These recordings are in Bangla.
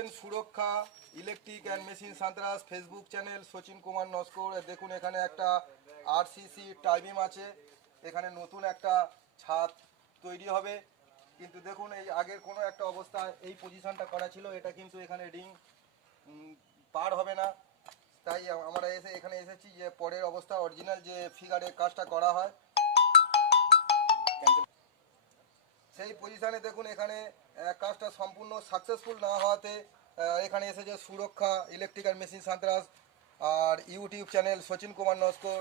দেখছেন সুরক্ষা ইলেকট্রিক অ্যান্ড মেশিন সান্ত্রাস ফেসবুক চ্যানেল সচিন কুমার নস্কর দেখুন এখানে একটা আরসিসি টাইমিম আছে, এখানে নতুন একটা ছাদ তৈরি হবে। কিন্তু দেখুন এই আগের কোনো একটা অবস্থা এই পজিশনটা করা ছিল, এটা কিন্তু এখানে রিং পার হবে না। তাই আমরা এসে এখানে এসেছি যে পরের অবস্থা অরিজিনাল যে ফিগারে কাজটা করা হয়। সেই পজিশনে দেখুন এখানে কাজটা সম্পূর্ণ সাকসেসফুল না হওয়াতে এখানে এসেছে সুরক্ষা ইলেকট্রিক্যাল মেশিন সান্ত্রাস আর YouTube channel Sachin Kumar Naskar,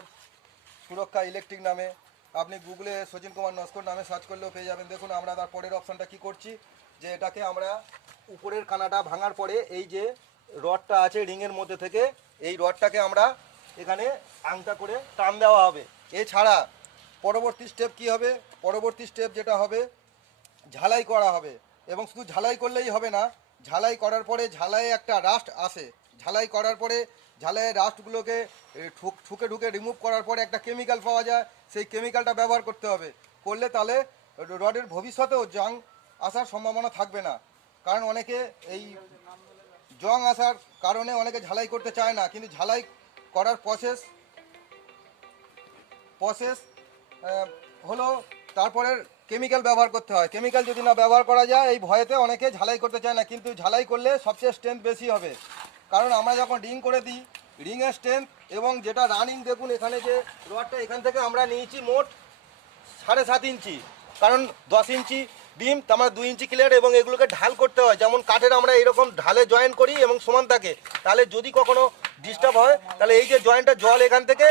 Suraksha electric নামে। আপনি গুগলে সচিন কুমার নস্কর নামে সার্চ করলেও পেয়ে যাবেন। দেখুন, আমরা তার পরের অপশানটা কি করছি, যে এটাকে আমরা উপরের কানাটা ভাঙার পরে এই যে রডটা আছে রিংয়ের মধ্যে থেকে, এই রডটাকে আমরা এখানে আংটা করে টান দেওয়া হবে। এছাড়া পরবর্তী স্টেপ কি হবে? পরবর্তী স্টেপ যেটা হবে, ঝালাই করা হবে। এবং শুধু ঝালাই করলেই হবে না, ঝালাই করার পরে ঝালাইয়ে একটা রাস্ট আসে। ঝালাই করার পরে ঝালাইয়ের রাস্টগুলোকে ঠুক- ঠুকে ঠুকে রিমুভ করার পরে একটা কেমিক্যাল পাওয়া যায়, সেই কেমিক্যালটা ব্যবহার করতে হবে। করলে তাহলে রডের ভবিষ্যতেও জং আসার সম্ভাবনা থাকবে না। কারণ অনেকে এই জং আসার কারণে অনেকে ঝালাই করতে চায় না, কিন্তু ঝালাই করার প্রসেস প্রসেস হলো তারপরে কেমিক্যাল ব্যবহার করতে হয়। কেমিক্যাল যদি না ব্যবহার করা যায়, এই ভয়েতে অনেকে ঝালাই করতে চায় না, কিন্তু ঝালাই করলে সবচেয়ে স্ট্রেংথ বেশি হবে। কারণ আমরা যখন রিং করে দিই রিংয়ের স্ট্রেংথ এবং যেটা রানিং দেখুন এখানে যে রোয়ারটা এখান থেকে আমরা নিয়েছি মোট সাড়ে সাত ইঞ্চি। কারণ দশ ইঞ্চি ডিম আমার দুই ইঞ্চি ক্লিয়ার এবং এগুলোকে ঢাল করতে হয়। যেমন কাঠের আমরা এরকম ঢালে জয়েন করি এবং সমান থাকে তাহলে যদি কখনো ডিস্টার্ব হয়, তাহলে এই যে জয়েন্টটা জল এখান থেকে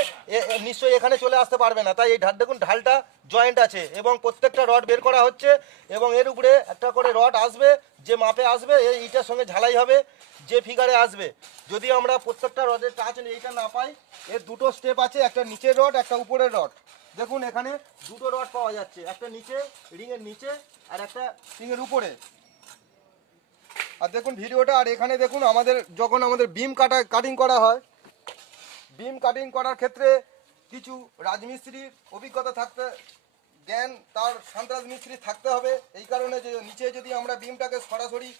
নিশ্চয়ই এখানে চলে আসতে পারবে না। তাই এই ঢাল দেখুন, ঢালটা জয়েন্ট আছে এবং প্রত্যেকটা রড বের করা হচ্ছে এবং এর উপরে একটা করে রড আসবে, যে মাপে আসবে এই ইটার সঙ্গে ঝালাই হবে, যে ফিগারে আসবে। যদি আমরা প্রত্যেকটা রডের টাচ এইটা না পাই, এর দুটো স্টেপ আছে, একটা নিচের রড একটা উপরের রড দেখুন, এখানে দুটো রড পাওয়া যাচ্ছে। একটা নিচে, রিংয়ের নিচে, আর একটা রিংয়ের উপরে। আর দেখুন ভিডিওটা, আর এখানে দেখুন আমাদের, যখন আমাদের বিম কাটা কাটিং করা হয় বিম কাটিং করার ক্ষেত্রে কিছু রাজমিস্ত্রির অভিজ্ঞতা থাকতে, জ্ঞান তার সন্ত্রাস মিস্ত্রি থাকতে হবে। এই কারণে যে নিচে যদি আমরা বিমটাকে সরাসরি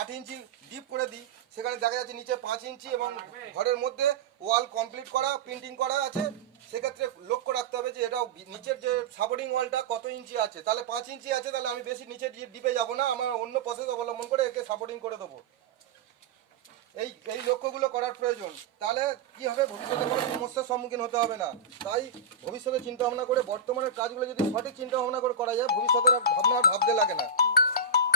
আট ইঞ্চি ডিপ করে দিই, সেখানে দেখা যাচ্ছে নিচে পাঁচ ইঞ্চি এবং ঘরের মধ্যে ওয়াল কমপ্লিট করা প্রিন্টিং করা আছে। সেক্ষেত্রে লক্ষ্য রাখতে হবে যে এটা নিচের যে সাপোর্টিং ওয়ালটা কত ইঞ্চি আছে, তাহলে পাঁচ ইঞ্চি আছে, তাহলে আমি বেশি নিচে ডিপে যাব না, আমার অন্য প্রসেস অবলম্বন করে একে সাপোর্টিং করে দেবো। এই এই লক্ষ্যগুলো করার প্রয়োজন। তাহলে কি হবে? ভবিষ্যতে কোনো সমস্যার সম্মুখীন হতে হবে না। তাই ভবিষ্যতে চিন্তা ভাবনা করে বর্তমানের কাজগুলো যদি সঠিক চিন্তা ভাবনা করে করা যায়, ভবিষ্যতের ভাবনা ভাবতে লাগে না।